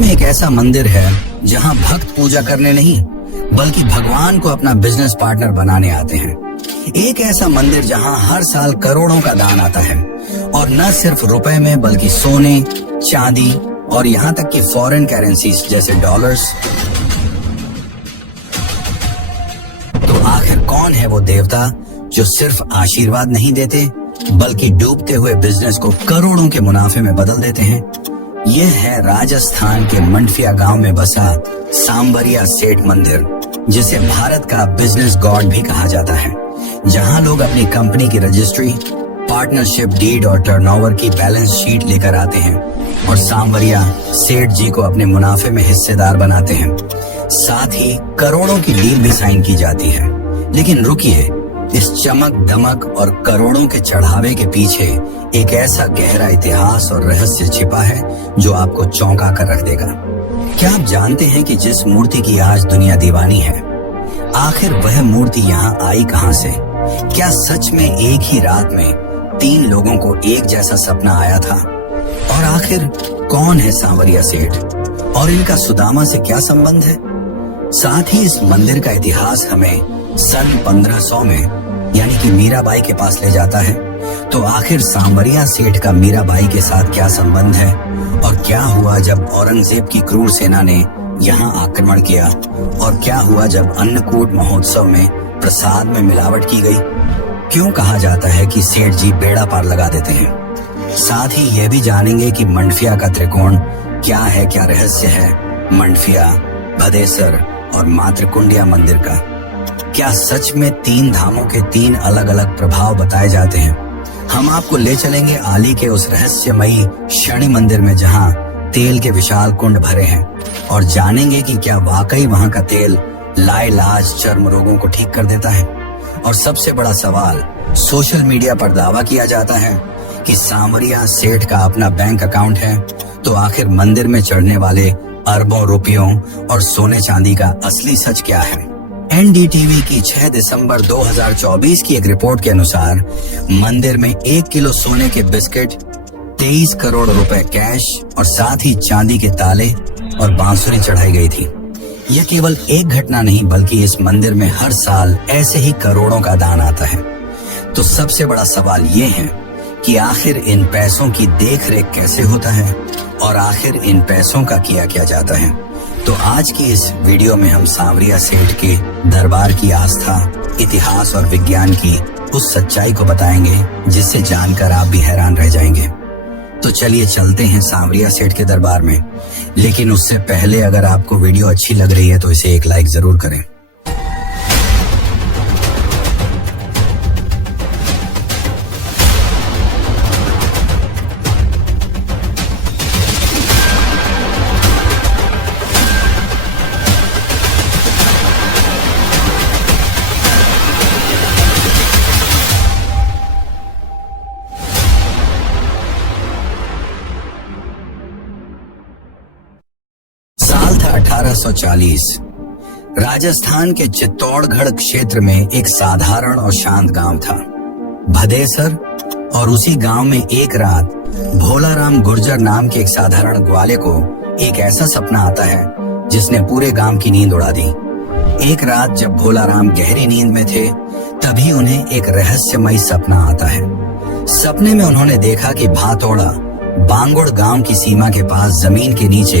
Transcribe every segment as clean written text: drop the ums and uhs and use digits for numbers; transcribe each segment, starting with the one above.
में एक ऐसा मंदिर है जहां भक्त पूजा करने नहीं बल्कि भगवान को अपना बिजनेस पार्टनर बनाने आते हैं। एक ऐसा मंदिर जहां हर साल करोड़ों का दान आता है और न सिर्फ रुपए में बल्कि सोने, चांदी और यहाँ तक कि फॉरेन करेंसीज जैसे डॉलर्स। तो आखिर कौन है वो देवता जो सिर्फ आशीर्वाद नहीं देते बल्कि डूबते हुए बिजनेस को करोड़ों के मुनाफे में बदल देते हैं? यह है राजस्थान के मंडफिया गांव में बसा सांवरिया सेठ मंदिर, जिसे भारत का बिजनेस गॉड भी कहा जाता है, जहां लोग अपनी कंपनी की रजिस्ट्री, पार्टनरशिप डीड और टर्नओवर की बैलेंस शीट लेकर आते हैं और सांवरिया सेठ जी को अपने मुनाफे में हिस्सेदार बनाते हैं। साथ ही करोड़ों की डील भी साइन की जाती है। लेकिन रुकिए, इस चमक दमक और करोड़ों के चढ़ावे के पीछे एक ऐसा गहरा इतिहास और रहस्य छिपा है जो आपको चौंका कर रख देगा। क्या आप जानते हैं कि जिस मूर्ति की आज दुनिया दीवानी है, आखिर वह मूर्ति यहाँ आई कहाँ से? क्या सच में एक ही रात में 3 लोगों को एक जैसा सपना आया था? और आखिर कौन है सांवरिया सेठ और इनका सुदामा से क्या संबंध है? साथ ही इस मंदिर का इतिहास हमें सन 1500 में यानी कि मीराबाई के पास ले जाता है। तो आखिर सांवरिया सेठ का मीराबाई के साथ क्या संबंध है और क्या हुआ जब औरंगजेब की क्रूर सेना ने यहाँ आक्रमण किया और क्या हुआ जब अन्नकूट महोत्सव में प्रसाद में मिलावट की गई? क्यों कहा जाता है कि सेठ जी बेड़ा पार लगा देते हैं? साथ ही यह भी जानेंगे कि मंडफिया का त्रिकोण क्या है, क्या रहस्य है मंडफिया, भदेसर और मातृकुंडिया मंदिर का। क्या सच में 3 धामों के 3 अलग अलग प्रभाव बताए जाते हैं? हम आपको ले चलेंगे आली के उस रहस्यमयी शनि मंदिर में जहां तेल के विशाल कुंड भरे हैं और जानेंगे कि क्या वाकई वहां का तेल लाइलाज चर्म रोगों को ठीक कर देता है। और सबसे बड़ा सवाल, सोशल मीडिया पर दावा किया जाता है कि सांवरिया सेठ का अपना बैंक अकाउंट है, तो आखिर मंदिर में चढ़ने वाले अरबों रुपयों और सोने चांदी का असली सच क्या है? एनडीटीवी की 6 दिसंबर 2024 की एक रिपोर्ट के अनुसार मंदिर में 1 किलो सोने के बिस्किट, 23 करोड़ रुपए कैश और साथ ही चांदी के ताले और बांसुरी चढ़ाई गई थी। यह केवल एक घटना नहीं बल्कि इस मंदिर में हर साल ऐसे ही करोड़ों का दान आता है। तो सबसे बड़ा सवाल ये है कि आखिर इन पैसों की देखरेख कैसे होता है और आखिर इन पैसों का किया क्या जाता है? तो आज की इस वीडियो में हम सांवरिया सेठ के दरबार की आस्था, इतिहास और विज्ञान की उस सच्चाई को बताएंगे जिससे जानकर आप भी हैरान रह जाएंगे। तो चलिए चलते हैं सांवरिया सेठ के दरबार में। लेकिन उससे पहले अगर आपको वीडियो अच्छी लग रही है तो इसे एक लाइक जरूर करें। साल था 1840। राजस्थान के चित्तौड़गढ़ क्षेत्र में एक साधारण और शांत गांव था, भदेसर। और उसी गांव में एक रात भोलाराम गुर्जर नाम के एक साधारण ग्वाले को एक ऐसा सपना आता है जिसने पूरे गांव की नींद उड़ा दी। एक रात जब भोलाराम गहरी नींद में थे तभी उन्हें एक रहस्यमयी सपना आता है। सपने में उन्होंने देखा कि भातोड़ा बांगुड़ गांव की सीमा के पास जमीन के नीचे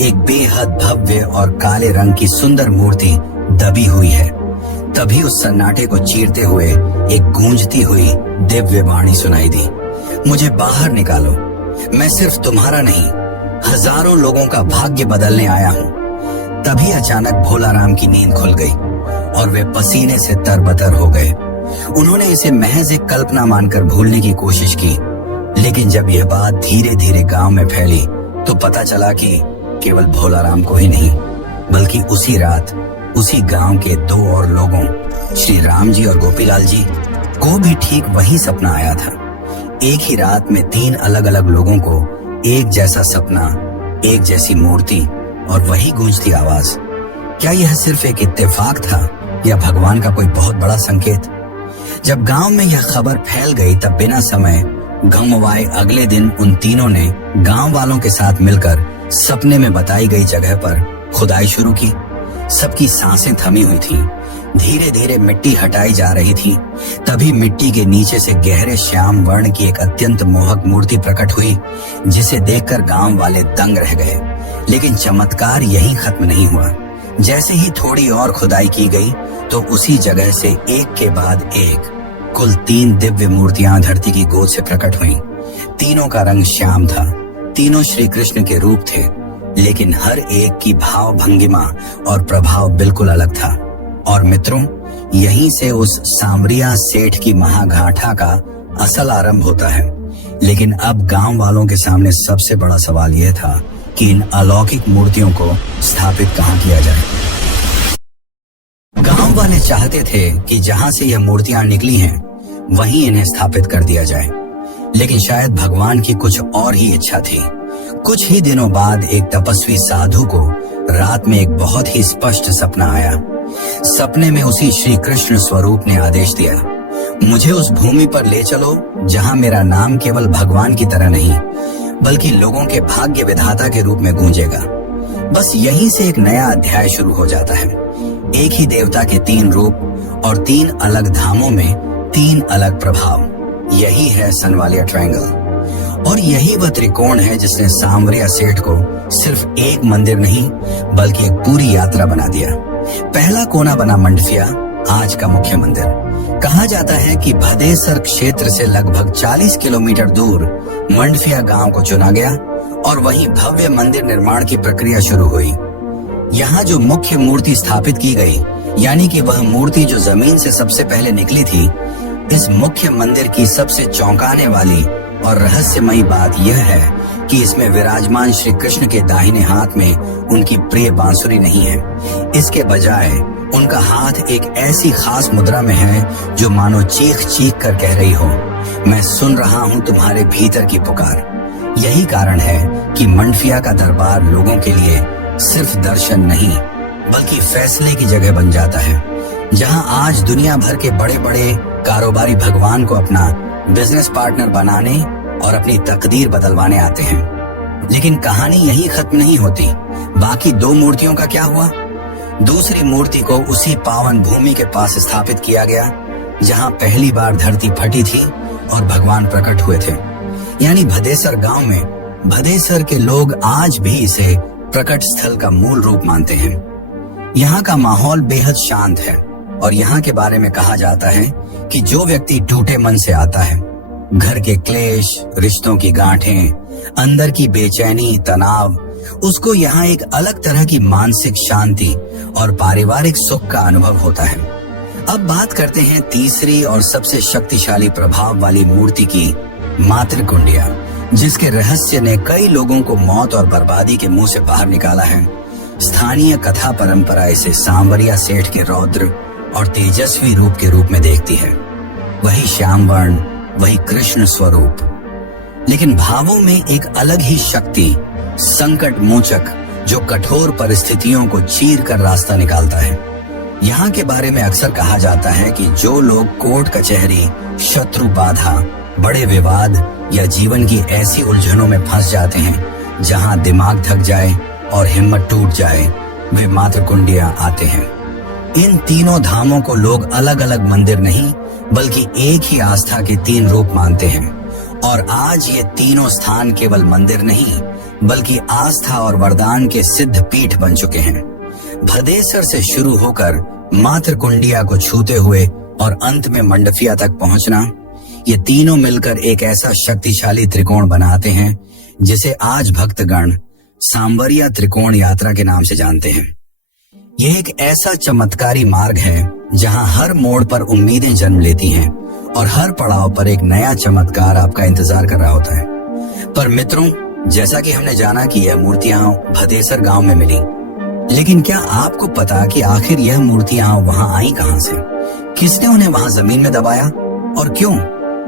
एक बेहद भव्य और काले रंग की सुंदर मूर्ति दबी हुई है। तभी उस सन्नाटे को चीरते हुए एक गूंजती हुई दिव्य वाणी सुनाई दी, मुझे बाहर निकालो, मैं सिर्फ तुम्हारा नहीं हजारों लोगों का भाग्य बदलने आया हूँ। तभी अचानक भोलाराम की नींद खुल गई और वे पसीने से तरबतर हो गए। उन्होंने इसे महज एक कल्पना मानकर भूलने की कोशिश की, लेकिन जब यह बात धीरे धीरे गांव में फैली तो पता चला कि केवल भोलाराम को ही नहीं बल्कि उसी रात उसी गांव के 2 और लोगों, श्री राम जी और गोपीलाल जी को भी ठीक वही सपना आया था। एक ही रात में 3 अलग अलग लोगों को एक जैसा सपना, एक जैसी मूर्ति और वही गूंजती आवाज। क्या यह सिर्फ एक इत्तेफाक था या भगवान का कोई बहुत बड़ा संकेत? जब गांव में यह खबर फैल गई तब बिना समय गंवाए अगले दिन उन तीनों ने गांव वालों के साथ मिलकर सपने में बताई गई जगह पर खुदाई शुरू की। सबकी सांसें थमी हुई थीं। धीरे धीरे मिट्टी हटाई जा रही थी। तभी मिट्टी के नीचे से गहरे श्याम वर्ण की एक अत्यंत मोहक मूर्ति प्रकट हुई, जिसे देखकर गांव वाले दंग रह गए। लेकिन चमत्कार यहीं खत्म नहीं हुआ। जैसे ही थोड़ी और खुदाई की गई तो उसी जगह से एक के बाद एक कुल 3 दिव्य मूर्तियां धरती की गोद से प्रकट हुईं। तीनों का रंग श्याम था। तीनों श्री कृष्ण के रूप थे, लेकिन हर एक की भाव भंगिमा और प्रभाव बिल्कुल अलग था। और मित्रों, यहीं से उस सामरिया सेठ की महागाथा का असल आरंभ होता है। लेकिन अब गांव वालों के सामने सबसे बड़ा सवाल यह था कि इन अलौकिक मूर्तियों को स्थापित कहां किया जाए। गांव वाले चाहते थे कि जहां से यह मूर्तियां निकली हैं, वहीं इन्हें स्थापित कर दिया जाए। लेकिन शायद भगवान की कुछ और ही इच्छा थी। कुछ ही दिनों बाद एक तपस्वी साधु को रात में एक बहुत ही स्पष्ट सपना आया। सपने में उसी श्री कृष्ण स्वरूप ने आदेश दिया, मुझे उस भूमि पर ले चलो जहां मेरा नाम केवल भगवान की तरह नहीं, बल्कि लोगों के भाग्य विधाता के रूप में गूंजेगा। बस यहीं से एक नया अध्याय शुरू हो जाता है। एक ही देवता के 3 रूप और 3 अलग धामों में 3 अलग प्रभाव। यही है सनवालिया ट्रायंगल। और यही वह त्रिकोण है जिसने सामरिया सेठ को सिर्फ एक मंदिर नहीं, बल्कि एक पूरी यात्रा बना दिया। पहला कोना बना मंडफिया, आज का मुख्य मंदिर। कहा जाता है कि भदेसर क्षेत्र से लगभग 40 किलोमीटर दूर मंडफिया गांव को चुना गया और वहीं भव्य मंदिर निर्माण की प्रक्रिया शुरू हुई। यहाँ जो मुख्य मूर्ति स्थापित की गई, यानी कि वह मूर्ति जो जमीन से सबसे पहले निकली थी, इस मुख्य मंदिर की सबसे चौंकाने वाली और रहस्यमयी बात यह है कि इसमें विराजमान श्री कृष्ण के दाहिने हाथ में उनकी प्रिय बांसुरी नहीं है। इसके बजाय उनका हाथ एक ऐसी खास मुद्रा में है जो मानो चीख चीख कर कह रही हो, मैं सुन रहा हूँ तुम्हारे भीतर की पुकार। यही कारण है कि मंडफिया का दरबार लोगों के लिए सिर्फ दर्शन नहीं, बल्कि फैसले की जगह बन जाता है, जहां आज दुनिया भर के बड़े बड़े कारोबारी भगवान को अपना बिजनेस पार्टनर बनाने और अपनी तकदीर बदलवाने आते हैं। लेकिन कहानी यही खत्म नहीं होती। बाकी 2 मूर्तियों का क्या हुआ? दूसरी मूर्ति को उसी पावन भूमि के पास स्थापित किया गया जहां पहली बार धरती फटी थी और भगवान प्रकट हुए थे, यानी भदेसर गांव में। भदेसर के लोग आज भी इसे प्रकट स्थल का मूल रूप मानते हैं। यहाँ का माहौल बेहद शांत है और यहाँ के बारे में कहा जाता है कि जो व्यक्ति टूटे मन से आता है, घर के क्लेश, रिश्तों की गांठें, अंदर की बेचैनी, तनाव, उसको यहाँ एक अलग तरह की मानसिक शांति और पारिवारिक सुख का अनुभव होता है। अब बात करते हैं तीसरी और सबसे शक्तिशाली प्रभाव वाली मूर्ति की, मातृकुंडिया, जिसके रहस्य ने कई लोगों को मौत और बर्बादी के मुंह से बाहर निकाला है। स्थानीय कथा परंपरा इसे सांवरिया सेठ के रौद्र और तेजस्वी रूप के रूप में देखती है। वही श्याम वर्ण, वही कृष्ण स्वरूप, लेकिन भावों में एक अलग ही शक्ति, संकट मोचक, जो कठोर परिस्थितियों को चीर कर रास्ता निकालता है। यहाँ के बारे में अक्सर कहा जाता है कि जो लोग कोर्ट कचहरी, शत्रु बाधा, बड़े विवाद या जीवन की ऐसी उलझनों में फंस जाते हैं जहाँ दिमाग थक जाए और हिम्मत टूट जाए, वे मातृकुंडिया आते हैं। इन तीनों धामों को लोग अलग अलग मंदिर नहीं, बल्कि एक ही आस्था के 3 रूप मानते हैं। और आज ये तीनों स्थान केवल मंदिर नहीं, बल्कि आस्था और वरदान के सिद्ध पीठ बन चुके हैं। भदेसर से शुरू होकर मातृकुंडिया को छूते हुए और अंत में मंडफिया तक पहुंचना, ये तीनों मिलकर एक ऐसा शक्तिशाली त्रिकोण बनाते हैं जिसे आज भक्तगण सांवरिया त्रिकोण यात्रा के नाम से जानते हैं। यह एक ऐसा चमत्कारी मार्ग है जहां हर मोड़ पर उम्मीदें जन्म लेती हैं और हर पड़ाव पर एक नया चमत्कार आपका इंतजार कर रहा होता है। पर मित्रों, जैसा कि हमने जाना कि यह मूर्तियां भदेसर गांव में मिली, लेकिन क्या आपको पता कि आखिर यह मूर्तियां वहां आई कहां से? किसने उन्हें वहां जमीन में दबाया और क्यों?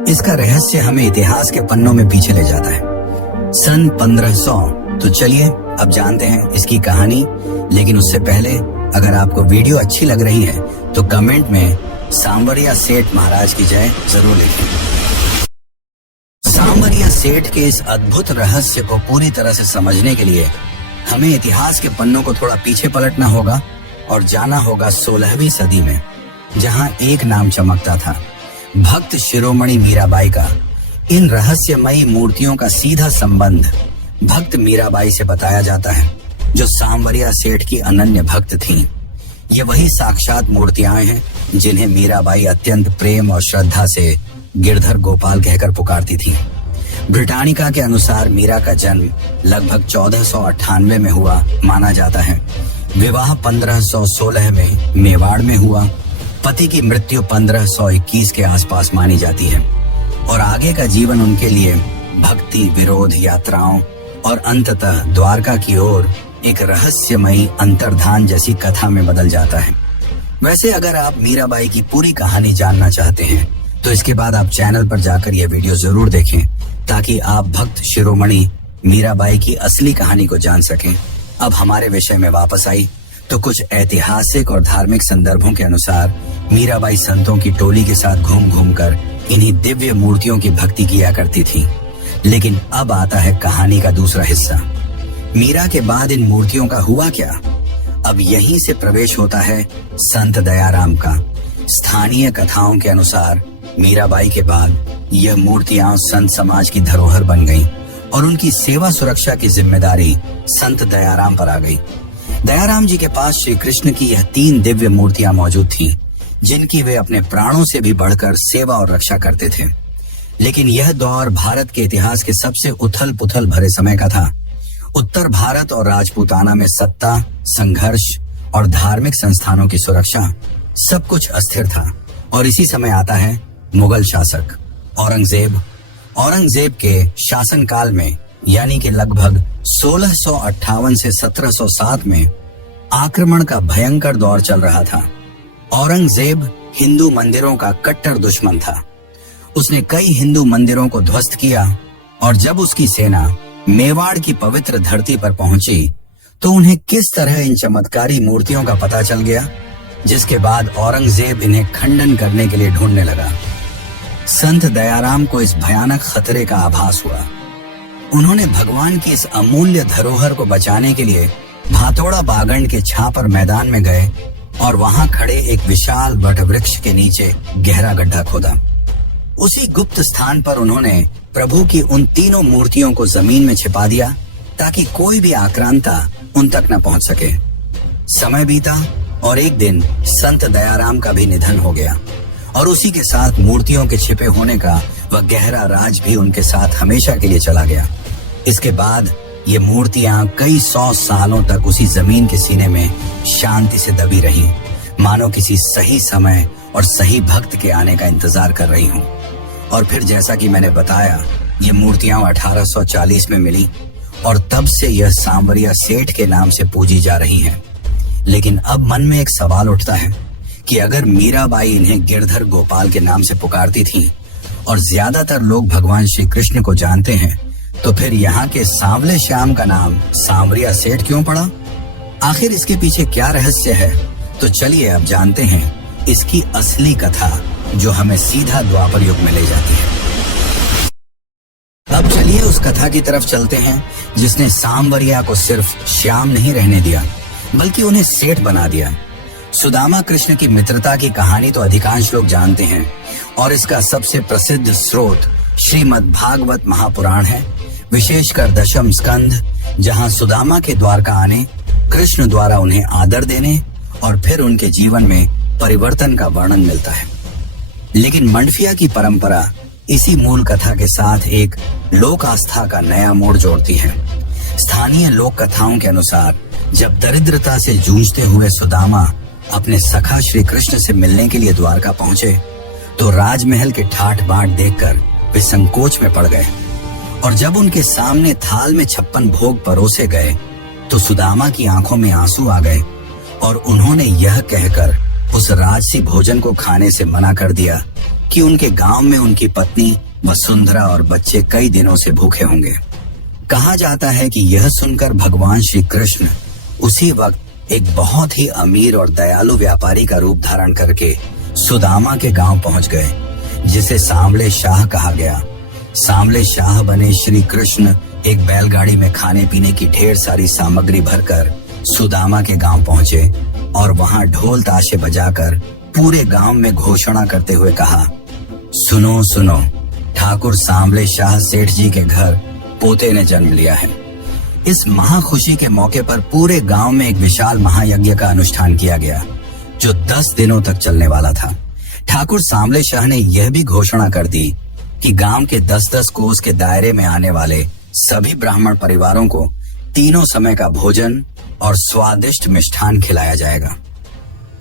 इसका रहस्य हमें इतिहास के पन्नों में पीछे ले जाता है। सन 1500। तो चलिए अब जानते हैं इसकी कहानी। लेकिन उससे पहले अगर आपको वीडियो अच्छी लग रही है तो कमेंट में सांवरिया सेठ महाराज की जय जरूर लिखें। सांवरिया सेठ के इस अद्भुत रहस्य को पूरी तरह से समझने के लिए हमें इतिहास के पन्नों को थोड़ा पीछे पलटना होगा और जाना होगा 16वीं सदी में, जहां एक नाम चमकता था, भक्त शिरोमणि मीराबाई का। इन रहस्यमयी मूर्तियों का सीधा संबंध भक्त मीराबाई से बताया जाता है, जो सांवरिया सेठ की अनन्य भक्त थीं। ये वही साक्षात मूर्तियां हैं जिन्हें मीराबाई अत्यंत प्रेम और श्रद्धा से गिरधर गोपाल कहकर पुकारती थीं। ब्रिटानिका के अनुसार मीरा का जन्म लगभग 1498 में हुआ माना जाता है। विवाह 1516 में मेवाड़ में हुआ। पति की मृत्यु 1521 के आसपास मानी जाती है और आगे का जीवन उनके लिए भक्ति, विरोध, यात्राओं और अंततः द्वारका की ओर एक रहस्यमयी अंतर्धान जैसी कथा में बदल जाता है। वैसे अगर आप मीराबाई की पूरी कहानी जानना चाहते हैं तो इसके बाद आप चैनल पर जाकर यह वीडियो जरूर देखें, ताकि आप भक्त शिरोमणि मीराबाई की असली कहानी को जान सकें। अब हमारे विषय में वापस आई तो कुछ ऐतिहासिक और धार्मिक संदर्भों के अनुसार मीराबाई संतों की टोली के साथ घूम घूम कर इन्हीं दिव्य मूर्तियों की भक्ति किया करती थी। लेकिन अब आता है कहानी का दूसरा हिस्सा। मीरा के बाद इन मूर्तियों का हुआ क्या? अब यहीं से प्रवेश होता है संत दयाराम का। स्थानीय कथाओं के अनुसार मीराबाई के बाद यह मूर्तियां संत समाज की धरोहर बन गईं और उनकी सेवा सुरक्षा की जिम्मेदारी संत दयाराम पर आ गई। दयाराम जी के पास श्री कृष्ण की यह 3 दिव्य मूर्तियां मौजूद थीं, जिनकी वे अपने प्राणों से भी बढ़कर सेवा और रक्षा करते थे। लेकिन यह दौर भारत के इतिहास के सबसे उथल पुथल भरे समय का था। उत्तर भारत और राजपूताना में सत्ता, संघर्ष और धार्मिक संस्थानों की सुरक्षा सब कुछ अस्थिर था। और इसी समय आता है मुगल शासक औरंगजेब। औरंगजेब के शासनकाल में यानी कि लगभग 1658 से 1707 में आक्रमण का भयंकर दौर चल रहा था। औरंगजेब हिंदू मंदिरों का कट्टर दुश्मन था। उसने कई हिंदू मंदिरों को ध्वस्त किया और जब उसकी सेना मेवाड़ की पवित्र धरती पर पहुंची तो उन्हें किस तरह इन चमत्कारी मूर्तियों का पता चल गया, जिसके बाद औरंगजेब इन्हें खंडन करने के लिए ढूंढने लगा। संत दयाराम को इस भयानक खतरे का आभास हुआ। उन्होंने भगवान की इस अमूल्य धरोहर को बचाने के लिए भातोड़ा बागंड के छापर मैदान में गए और वहां खड़े एक विशाल वट वृक्ष के नीचे गहरा गड्ढा खोदा। उसी गुप्त स्थान पर उन्होंने प्रभु की उन तीनों मूर्तियों को जमीन में छिपा दिया ताकि कोई भी आक्रांता उन तक न पहुंच सके। समय बीता और एक दिन संत दयाराम का भी निधन हो गया और उसी के साथ मूर्तियों के छिपे होने का वह गहरा राज भी उनके साथ हमेशा के लिए चला गया। इसके बाद ये मूर्तियां कई 100 सालों तक उसी जमीन के सीने में शांति से दबी रहीं, मानो किसी सही समय और सही भक्त के आने का इंतजार कर रही हूँ। और फिर जैसा कि मैंने बताया, ये मूर्तियां 1840 में मिली और तब से यह सांवरिया सेठ के नाम से पूजी जा रही हैं। लेकिन अब मन में एक सवाल उठता है कि अगर मीराबाई इन्हें गिरधर गोपाल के नाम से पुकारती थी और ज्यादातर लोग भगवान श्री कृष्ण को जानते हैं, तो फिर यहाँ के सांवले श्याम का नाम सांवरिया सेठ क्यों पड़ा? आखिर इसके पीछे क्या रहस्य है? तो चलिए अब जानते हैं इसकी असली कथा, जो हमें सीधा द्वापर युग में ले जाती है। अब चलिए उस कथा की तरफ चलते हैं जिसने सांवरिया को सिर्फ श्याम नहीं रहने दिया, बल्कि उन्हें सेठ बना दिया। सुदामा कृष्ण की मित्रता की कहानी तो अधिकांश लोग जानते हैं और इसका सबसे प्रसिद्ध स्रोत श्रीमद् भागवत महापुराण है, विशेषकर दशम स्कंध, जहां सुदामा के द्वारका आने, कृष्ण द्वारा उन्हें आदर देने और फिर उनके जीवन में परिवर्तन का वर्णन मिलता है। लेकिन मंडफिया की परंपरा इसी मूल कथा के साथ एक लोक आस्था का नया मोड़ जोड़ती है। स्थानीय लोक कथाओं के अनुसार जब दरिद्रता से जूझते हुए सुदामा अपने सखा श्री कृष्ण से मिलने के लिए द्वारका पहुंचे, तो राजमहल के ठाठ बाट देखकर वे संकोच में पड़ गए और जब उनके सामने थाल में 56 भोग परोसे गए तो सुदामा की आंखों में आंसू आ गए और उन्होंने यह कहकर उस राजसी भोजन को खाने से मना कर दिया कि उनके गांव में उनकी पत्नी वसुंधरा और बच्चे कई दिनों से भूखे होंगे। कहा जाता है कि यह सुनकर भगवान श्री कृष्ण उसी वक्त एक बहुत ही अमीर और दयालु व्यापारी का रूप धारण करके सुदामा के गांव पहुंच गए, जिसे सांवले शाह कहा गया। सांवले शाह बने श्री कृष्ण एक बैलगाड़ी में खाने पीने की ढेर सारी सामग्री भरकर सुदामा के गांव पहुंचे और वहां ढोल ताशे बजाकर पूरे गांव में घोषणा करते हुए कहा, सुनो सुनो, ठाकुर सांवले शाह सेठ जी के घर पोते ने जन्म लिया है। इस महाखुशी के मौके पर पूरे गांव में एक विशाल महायज्ञ का अनुष्ठान किया गया जो 10 दिनों तक चलने वाला था। ठाकुर सांवले शाह ने यह भी घोषणा कर दी कि गांव के 10-10 कोस के दायरे में आने वाले सभी ब्राह्मण परिवारों को तीनों समय का भोजन और स्वादिष्ट मिष्ठान खिलाया जाएगा।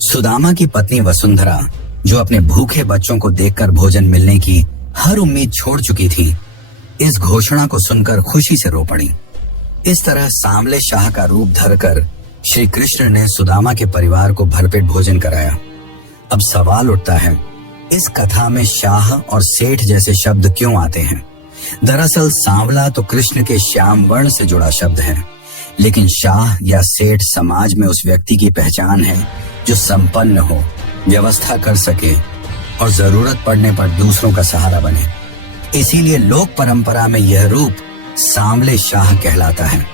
सुदामा की पत्नी वसुंधरा, जो अपने भूखे बच्चों को देखकर भोजन मिलने की हर उम्मीद छोड़ चुकी थी, इस घोषणा को सुनकर खुशी से रो पड़ी। इस तरह सांवले शाह का रूप धरकर श्री कृष्ण ने सुदामा के परिवार को भरपेट भोजन कराया। अब सवाल उठता है, इस कथा में शाह और सेठ जैसे शब्द क्यों आते हैं? दरअसल सांवला तो कृष्ण के श्याम वर्ण से जुड़ा शब्द है, लेकिन शाह या सेठ समाज में उस व्यक्ति की पहचान है जो संपन्न हो, व्यवस्था कर सके और जरूरत पड़ने पर दूसरों का सहारा बने। इसीलिए लोक परंपरा में यह रूप सांवले शाह कहलाता है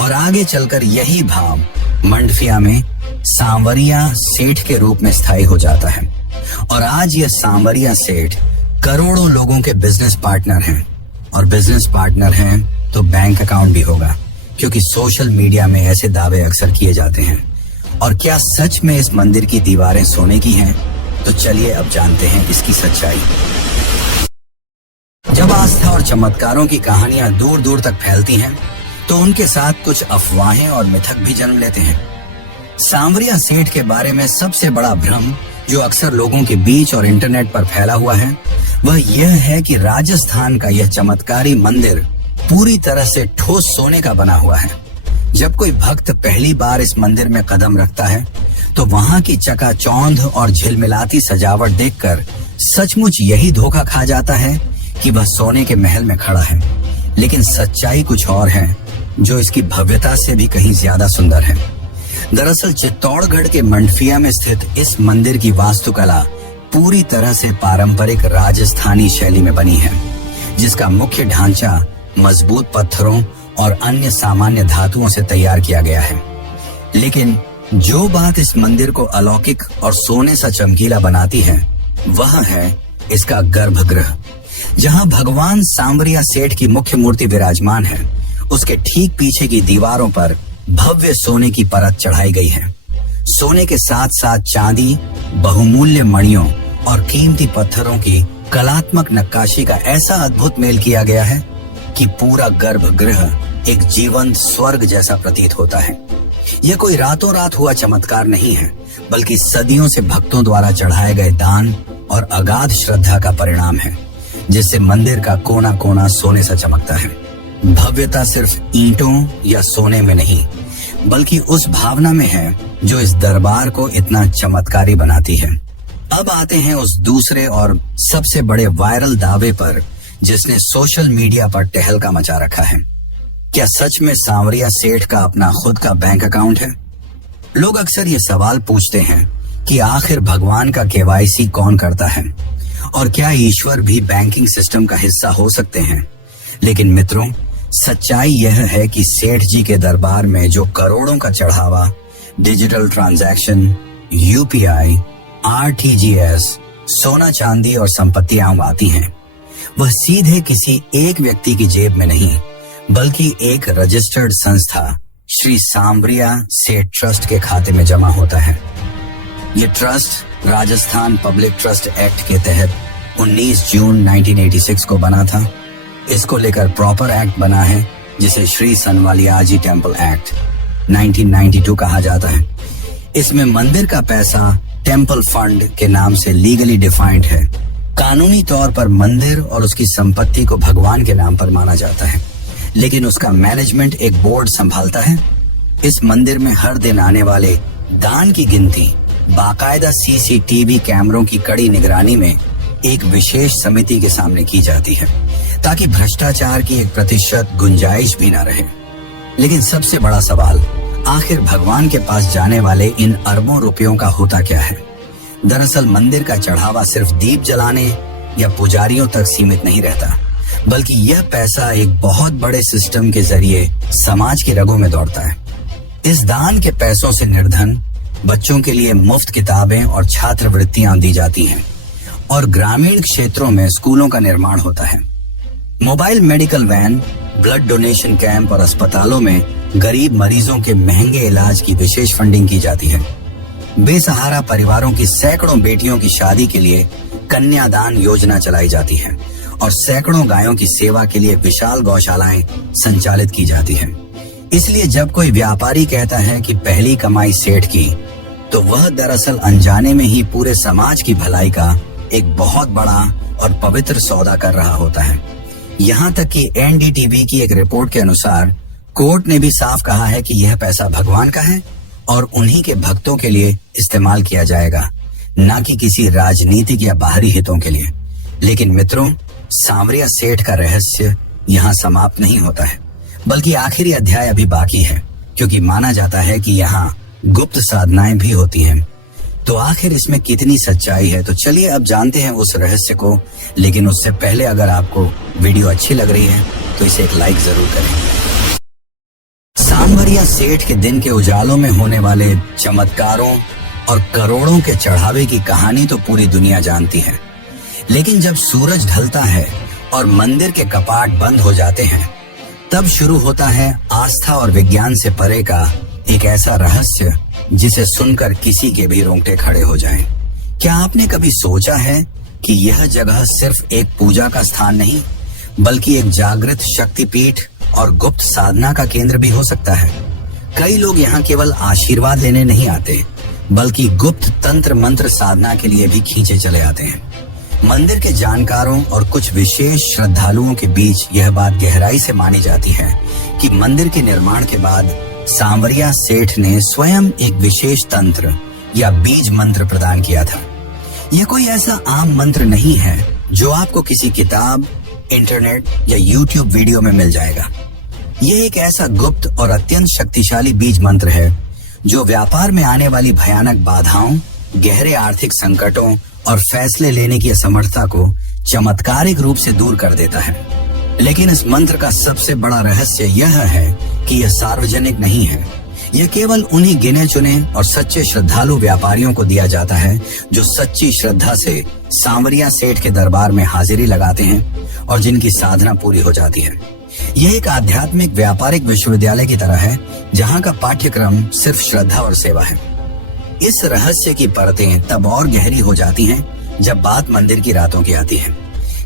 और आगे चलकर यही भाव मंडफिया में सांवरिया सेठ के रूप में स्थायी हो जाता है। और आज यह सांवरिया सेठ करोड़ों लोगों के बिजनेस पार्टनर हैं, और बिजनेस पार्टनर हैं तो बैंक अकाउंट भी होगा, क्योंकि सोशल मीडिया में ऐसे दावे अक्सर किए जाते हैं। और क्या सच में इस मंदिर की दीवारें सोने की हैं? तो चलिए अब जानते हैं इसकी सच्चाई। जब आस्था और चमत्कारों की कहानियां दूर दूर तक फैलती हैं, तो उनके साथ कुछ अफवाहें और मिथक भी जन्म लेते हैं। सांवरिया सेठ के बारे में सबसे बड़ा भ्रम जो अक्सर लोगों के बीच और इंटरनेट पर फैला हुआ है, वह यह है कि राजस्थान का यह चमत्कारी मंदिर पूरी तरह से ठोस सोने का बना हुआ है। जब कोई भक्त पहली बार इस मंदिर में कदम रखता है, तो वहां की चकाचौंध और झिलमिलाती सजावट देखकर सचमुच यही धोखा खा जाता है कि वह सोने के महल में खड़ा है। लेकिन सच्चाई कुछ और है, जो इसकी भव्यता से भी कहीं ज्यादा सुंदर है। दरअसल चित्तौड़गढ़ के मंडफिया में स्थित इस मंदिर की वास्तुकला पूरी तरह से पारंपरिक राजस्थानी शैली में बनी है, जिसका मुख्य ढांचा मजबूत पत्थरों और अन्य सामान्य धातुओं से तैयार किया गया है। लेकिन जो बात इस मंदिर को अलौकिक और सोने सा चमकीला बनाती है, वह है इसका गर्भगृह। जहां भगवान सांवरिया सेठ की मुख्य मूर्ति विराजमान है, उसके ठीक पीछे की दीवारों पर भव्य सोने की परत चढ़ाई गई है। सोने के साथ साथ चांदी, बहुमूल्य मणियों और कीमती पत्थरों की कलात्मक नक्काशी का ऐसा अद्भुत मेल किया गया है कि पूरा गर्भगृह एक जीवंत स्वर्ग जैसा प्रतीत होता है। यह कोई रातों रात हुआ चमत्कार नहीं है, बल्कि सदियों से भक्तों द्वारा चढ़ाए गए दान और अगाध श्रद्धा का परिणाम है, जिससे मंदिर का कोना कोना सोने सा चमकता है। भव्यता सिर्फ ईंटों या सोने में नहीं, बल्कि उस भावना में है जो इस दरबार को इतना चमत्कारी बनाती है। अब आते हैं उस दूसरे और सबसे बड़े वायरल दावे पर, जिसने सोशल मीडिया पर टहलका मचा रखा है। क्या सच में सांवरिया सेठ का अपना खुद का बैंक अकाउंट है? लोग अक्सर ये सवाल पूछते हैं कि आखिर भगवान का KYC कौन करता है, और क्या ईश्वर भी बैंकिंग सिस्टम का हिस्सा हो सकते हैं? लेकिन मित्रों, सच्चाई यह है कि सेठ जी के दरबार में जो करोड़ों का चढ़ावा, डिजिटल ट्रांजैक्शन, UPI, RTGS, सोना चांदी और संपत्तियां आती हैं, वह सीधे किसी एक व्यक्ति की जेब में नहीं, बल्कि एक रजिस्टर्ड संस्था श्री सांवरिया सेठ ट्रस्ट के खाते में जमा होता है। ये trust Rajasthan public trust act के तहत 19 जून 1986 को बना था। इसको लेकर प्रॉपर एक्ट बना है, जिसे श्री सनवालियाजी टेम्पल एक्ट 1992 कहा जाता है। इसमें मंदिर का पैसा टेम्पल फंड के नाम से लीगली डिफाइंड है। कानूनी तौर पर मंदिर और उसकी संपत्ति को भगवान के नाम पर माना जाता है, लेकिन उसका मैनेजमेंट एक बोर्ड संभालता है। इस मंदिर में हर दिन आने वाले दान की गिनती बाकायदा CCTV कैमरों की कड़ी निगरानी में एक विशेष समिति के सामने की जाती है, ताकि भ्रष्टाचार की 1% गुंजाइश भी न रहे। लेकिन सबसे बड़ा सवाल, आखिर भगवान के पास जाने वाले इन अरबों रुपयों का होता क्या है? दरअसल मंदिर का चढ़ावा सिर्फ दीप जलाने या पुजारियों तक सीमित नहीं रहता, बल्कि यह पैसा एक बहुत बड़े सिस्टम के जरिए समाज की रगों में दौड़ता है। इस दान के पैसों से निर्धन बच्चों के लिए मुफ्त किताबें और छात्रवृत्तियां दी जाती हैं और ग्रामीण क्षेत्रों में स्कूलों का निर्माण होता है। Mobile medical van, blood donation camp और अस्पतालों में गरीब मरीजों के महंगे इलाज की विशेष फंडिंग की जाती है। बेसहारा परिवारों की सैकड़ों बेटियों की शादी के लिए कन्यादान योजना चलाई जाती है और सैकड़ों गायों की सेवा के लिए विशाल गौशालाएं संचालित की जाती हैं। इसलिए जब कोई व्यापारी कहता है कि पहली कमाई सेठ की, तो वह दरअसल अनजाने में ही पूरे समाज की भलाई का एक बहुत बड़ा और पवित्र सौदा कर रहा होता है। यहाँ तक कि एनडीटीवी की एक रिपोर्ट के अनुसार कोर्ट ने भी साफ कहा है कि यह पैसा भगवान का है और उन्हीं के भक्तों के लिए इस्तेमाल किया जाएगा, न कि किसी राजनीतिक या बाहरी हितों के लिए। लेकिन मित्रों, सांवरिया सेठ का रहस्य यहाँ समाप्त नहीं होता है, बल्कि आखिरी अध्याय अभी बाकी है, क्योंकि माना जाता है कि यहाँ गुप्त साधनाएं भी होती हैं। तो आखिर इसमें कितनी सच्चाई है, तो चलिए अब जानते हैं उस रहस्य को। लेकिन उससे पहले अगर आपको वीडियो अच्छी लग रही है तो इसे एक लाइक जरूर करें। सांवरिया सेठ के दिन के उजालों में होने वाले चमत्कारों और करोड़ों के चढ़ावे की कहानी तो पूरी दुनिया जानती है। लेकिन जब सूरज ढलता है और मंदिर के कपाट बंद हो जाते हैं, तब शुरू होता है आस्था और विज्ञान से परे का एक ऐसा रहस्य जिसे सुनकर किसी के भी रोंगटे खड़े हो जाएं। क्या आपने कभी सोचा है कि यह जगह सिर्फ एक पूजा का स्थान नहीं, बल्कि एक जागृत शक्तिपीठ और गुप्त साधना का केंद्र भी हो सकता है? कई लोग यहाँ केवल आशीर्वाद लेने नहीं आते, बल्कि गुप्त तंत्र मंत्र साधना के लिए भी खींचे चले आते हैं। मंदिर के जानकारों और कुछ विशेष श्रद्धालुओं के बीच यह बात गहराई से मानी जाती है कि मंदिर के निर्माण के बाद सांवरिया सेठ ने स्वयं एक विशेष तंत्र या बीज मंत्र प्रदान किया था। यह कोई ऐसा आम मंत्र नहीं है जो आपको किसी किताब, इंटरनेट या यूट्यूब वीडियो में मिल जाएगा। यह एक ऐसा गुप्त और अत्यंत शक्तिशाली बीज मंत्र है जो व्यापार में आने वाली भयानक बाधाओं, गहरे आर्थिक संकटों और फैसले लेने की असमर्थता को चमत्कारिक रूप से दूर कर देता है। लेकिन इस मंत्र का सबसे बड़ा रहस्य यह है कि यह सार्वजनिक नहीं है। यह केवल उन्हीं गिने चुने और सच्चे श्रद्धालु व्यापारियों को दिया जाता है जो सच्ची श्रद्धा से सांवरिया सेठ के दरबार में हाजिरी लगाते हैं और जिनकी साधना पूरी हो जाती है। यह एक आध्यात्मिक व्यापारिक विश्वविद्यालय की तरह है, जहाँ का पाठ्यक्रम सिर्फ श्रद्धा और सेवा है। इस रहस्य की परतें तब और गहरी हो जाती हैं जब बात मंदिर की रातों की आती है।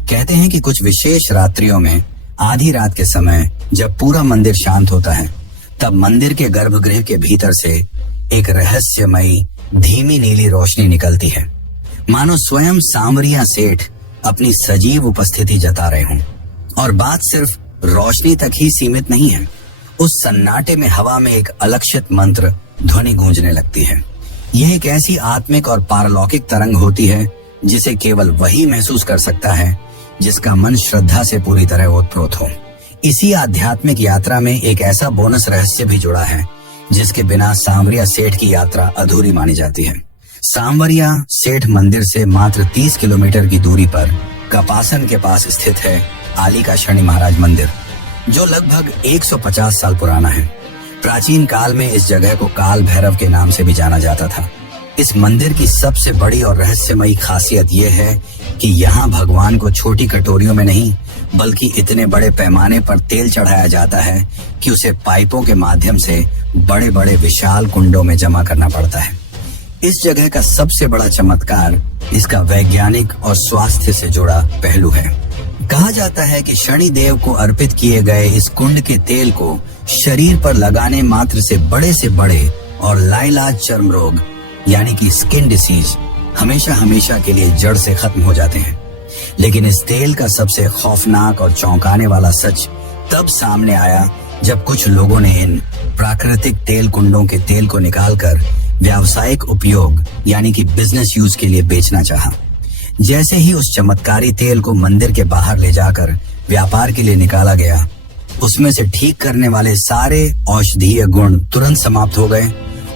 कहते हैं कि कुछ विशेष रात्रियों में आधी रात के समय जब पूरा मंदिर शांत होता है, तब मंदिर के गर्भगृह के भीतर से एक रहस्यमयी धीमी नीली रोशनी निकलती है, मानो स्वयं सांवरिया सेठ अपनी सजीव उपस्थिति जता रहे हों। और बात सिर्फ रोशनी तक ही सीमित नहीं है। उस सन्नाटे में हवा में एक अलक्षित मंत्र ध्वनि गूंजने लगती है। यह एक ऐसी आत्मिक और पारलौकिक तरंग होती है जिसे केवल वही महसूस कर सकता है जिसका मन श्रद्धा से पूरी तरह ओतप्रोत हो। इसी आध्यात्मिक यात्रा में एक ऐसा बोनस रहस्य भी जुड़ा है जिसके बिना सांवरिया सेठ की यात्रा अधूरी मानी जाती है। सांवरिया सेठ मंदिर से मात्र 30 किलोमीटर की दूरी पर कपासन के पास स्थित है आली का शनि महाराज मंदिर, जो लगभग 150 साल पुराना है। प्राचीन काल में इस जगह को काल भैरव के नाम से भी जाना जाता था। इस मंदिर की सबसे बड़ी और रहस्यमयी खासियत यह है कि यहाँ भगवान को छोटी कटोरियों में नहीं, बल्कि इतने बड़े पैमाने पर तेल चढ़ाया जाता है कि उसे पाइपों के माध्यम से बड़े बड़े विशाल कुंडों में जमा करना पड़ता है। इस जगह का सबसे बड़ा चमत्कार इसका वैज्ञानिक और स्वास्थ्य से जुड़ा पहलू है। कहा जाता है कि शनि देव को अर्पित किए गए इस कुंड के तेल को शरीर पर लगाने मात्र से बड़े और लाइलाज चर्म रोग यानी कि स्किन डिसीज हमेशा के लिए जड़ से खत्म हो जाते हैं। लेकिन इस तेल का सबसे खौफनाक और चौंकाने वाला सच तब सामने आया जब कुछ लोगों ने इन प्राकृतिक तेल कुंडों के तेल को निकालकर व्यावसायिक उपयोग यानी कि बिजनेस यूज के लिए बेचना चाहा। जैसे ही उस चमत्कारी तेल को मंदिर के बाहर ले जाकर व्यापार के लिए निकाला गया, उसमें से ठीक करने वाले सारे औषधीय गुण तुरंत समाप्त हो गए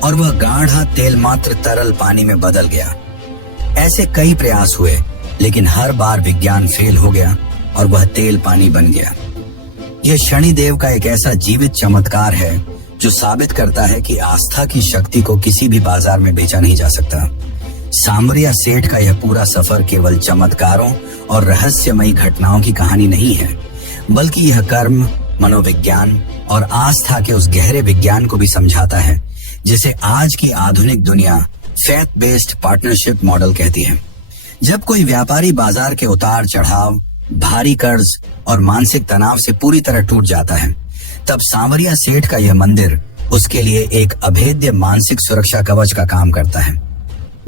और वह गाढ़ा तेल मात्र तरल पानी में बदल गया। ऐसे कई प्रयास हुए, लेकिन हर बार विज्ञान फेल हो गया और वह तेल पानी बन गया। यह शनिदेव का एक ऐसा जीवित चमत्कार है जो साबित करता है कि आस्था की शक्ति को किसी भी बाजार में बेचा नहीं जा सकता। सांवरिया सेठ का यह पूरा सफर केवल चमत्कारों और रहस्यमयी घटनाओं की कहानी नहीं है, बल्कि यह कर्म, मनोविज्ञान और आस्था के उस गहरे विज्ञान को भी समझाता है जिसे आज की आधुनिक दुनिया फेथ बेस्ड पार्टनरशिप मॉडल कहती है। जब कोई व्यापारी बाजार के उतार चढ़ाव, भारी कर्ज और मानसिक तनाव से पूरी तरह टूट जाता है, तब सांवरिया सेठ का यह मंदिर उसके लिए एक अभेद्य मानसिक सुरक्षा कवच का काम करता है।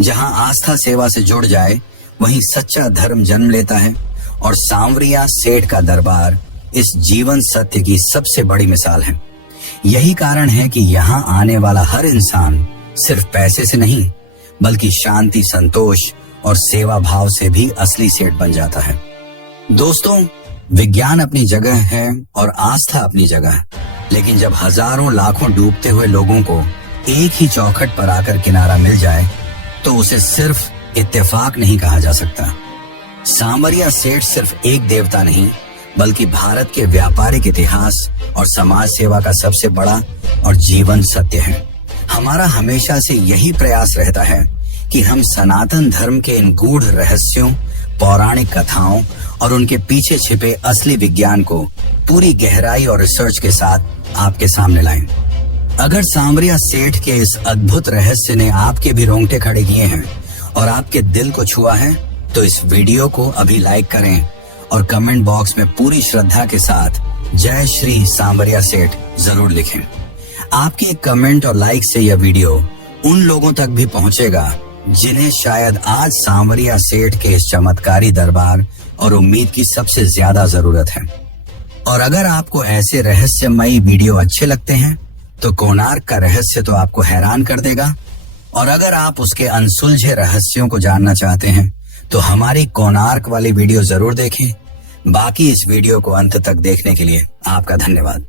जहां आस्था सेवा से जुड़ जाए, वहीं सच्चा धर्म जन्म लेता है और सांवरिया सेठ का दरबार इस जीवन सत्य की सबसे बड़ी मिसाल है। यही कारण है कि यहाँ आने वाला हर इंसान सिर्फ पैसे से नहीं, बल्कि शांति, संतोष और सेवा भाव से भी असली सेठ बन जाता है। दोस्तों, विज्ञान अपनी जगह है और आस्था अपनी जगह, लेकिन जब हजारों लाखों डूबते हुए लोगों को एक ही चौखट पर आकर किनारा मिल जाए, तो उसे सिर्फ इत्तेफाक नहीं कहा जा सकता। सांवरिया सेठ सिर्फ एक देवता नहीं, बल्कि भारत के व्यापारिक इतिहास और समाज सेवा का सबसे बड़ा और जीवन सत्य है। हमारा हमेशा से यही प्रयास रहता है कि हम सनातन धर्म के इन गूढ़ रहस्यों, पौराणिक कथाओं और उनके पीछे छिपे असली विज्ञान को पूरी गहराई और रिसर्च के साथ आपके सामने लाएं। अगर सांवरिया सेठ के इस अद्भुत रहस्य ने आपके भी रोंगटे खड़े किए हैं और आपके दिल को छुआ है, तो इस वीडियो को अभी लाइक करें और कमेंट बॉक्स में पूरी श्रद्धा के साथ जय श्री सांवरिया सेठ जरूर लिखें। आपके एक कमेंट और लाइक से यह वीडियो उन लोगों तक भी पहुंचेगा जिन्हें शायद आज सांवरिया सेठ के इस चमत्कारी दरबार और उम्मीद की सबसे ज्यादा जरूरत है। और अगर आपको ऐसे रहस्यमयी वीडियो अच्छे लगते हैं, तो कोणार्क का रहस्य तो आपको हैरान कर देगा। और अगर आप उसके अनसुलझे रहस्यों को जानना चाहते हैं, तो हमारी कोणार्क वाली वीडियो जरूर देखें। बाकी इस वीडियो को अंत तक देखने के लिए आपका धन्यवाद।